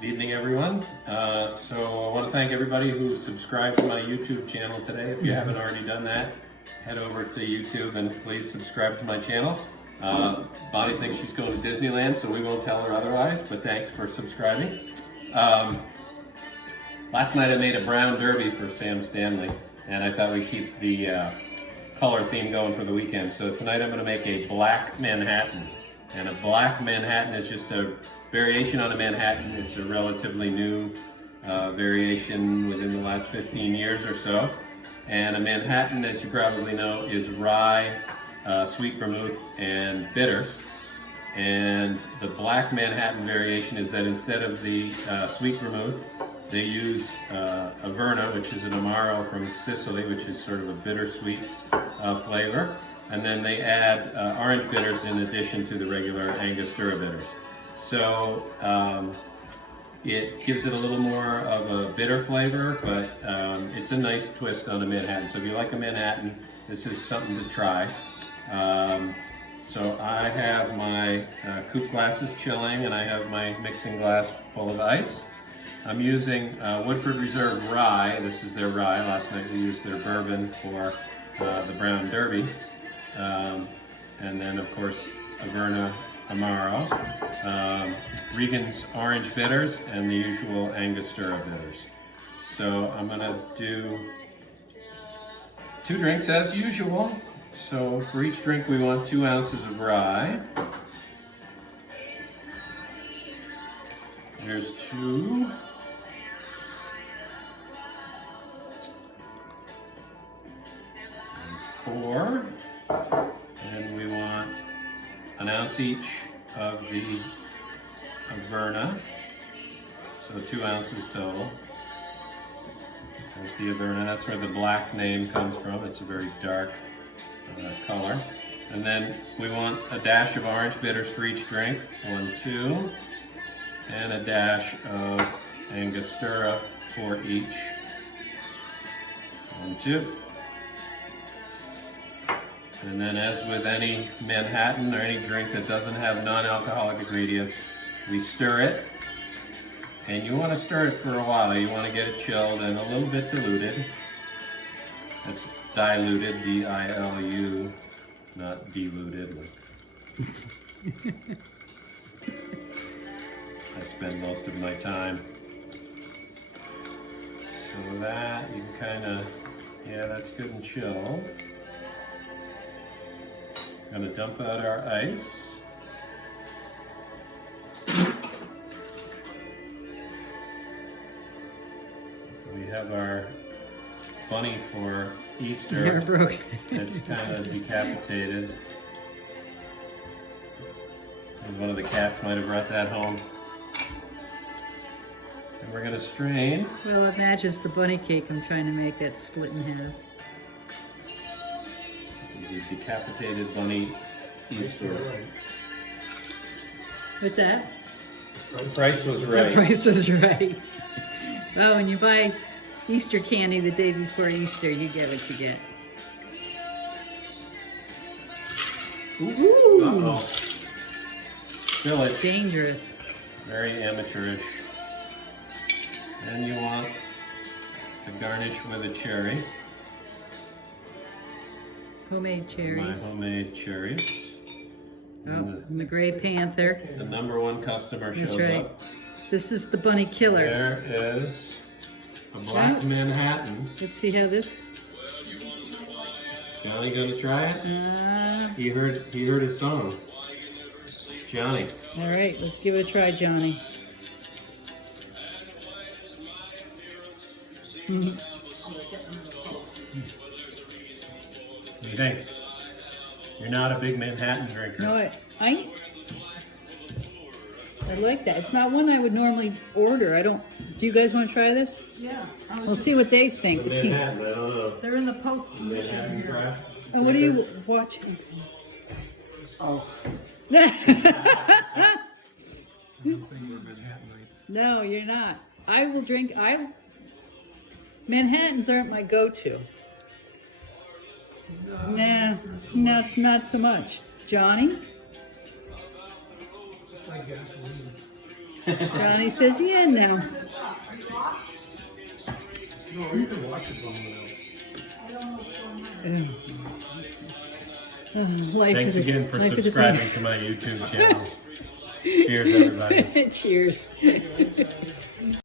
Good evening, everyone. So I want to thank everybody who subscribed to my YouTube channel today. If you haven't already done that, head over to YouTube and please subscribe to my channel. Bonnie thinks she's going to Disneyland, so we won't tell her otherwise, but thanks for subscribing. Last night I made a brown derby for Sam Stanley, and I thought we'd keep the color theme going for the weekend. So tonight I'm going to make a black Manhattan. And a black Manhattan is just a variation on a Manhattan. It's a relatively new variation within the last 15 years or so. And a Manhattan, as you probably know, is rye, sweet vermouth, and bitters. And the black Manhattan variation is that instead of the sweet vermouth, they use Averna, which is an Amaro from Sicily, which is sort of a bittersweet flavor. And then they add orange bitters in addition to the regular Angostura bitters. So it gives it a little more of a bitter flavor, but it's a nice twist on a Manhattan. So if you like a Manhattan, this is something to try. So I have my coupe glasses chilling, and I have my mixing glass full of ice. I'm using Woodford Reserve rye. This is their rye. Last night we used their bourbon for the brown derby. And then, of course, Averna Amaro, Regan's orange bitters, and the usual Angostura bitters. So I'm going to do 2 drinks as usual. So for each drink we want 2 ounces of rye. There's 2. And 4. And we want 1 ounce each of the Averna, so 2 ounces total. There's the Averna, that's where the black name comes from. It's a very dark color. And then we want a dash of orange bitters for each drink, 1, 2, and a dash of Angostura for each, 1, 2. And then, as with any Manhattan or any drink that doesn't have non-alcoholic ingredients, we stir it. And you want to stir it for a while. You want to get it chilled and a little bit diluted. That's diluted, D-I-L-U, not diluted. I spend most of my time. So that, you can kind of, yeah, that's good and chilled. Going to dump out our ice. We have our bunny for Easter. It's kind of decapitated. And one of the cats might have brought that home. And we're going to strain. Well, it matches the bunny cake I'm trying to make that's split in half. The decapitated bunny Easter. What's that? The price was right. The price was right. Oh, when you buy Easter candy the day before Easter, you get what you get. Ooh! Uh-oh. Still it's dangerous. Very amateurish. And you want to garnish with a cherry. Homemade cherries. My homemade cherries. Oh, and the Gray Panther. The #1 customer shows right. up. This is the bunny killer. There is a black Manhattan. Let's see how this. Johnny gonna try it? He heard his song. Johnny. All right, let's give it a try, Johnny. What do you think? You're not a big Manhattan drinker. No, I like that. It's not one I would normally order. I don't. Do you guys want to try this? Yeah. We'll see what they think. The Manhattan, I don't know. They're in the post position Manhattan here. craft? And what are you watching? Oh. No, you're not. I will drink. Manhattans aren't my go-to. Nah, not so much. Johnny? Johnny says, yeah, no. No, you can watch it on Life Thanks is a- again for life is a subscribing to my YouTube channel. Cheers, everybody. Cheers.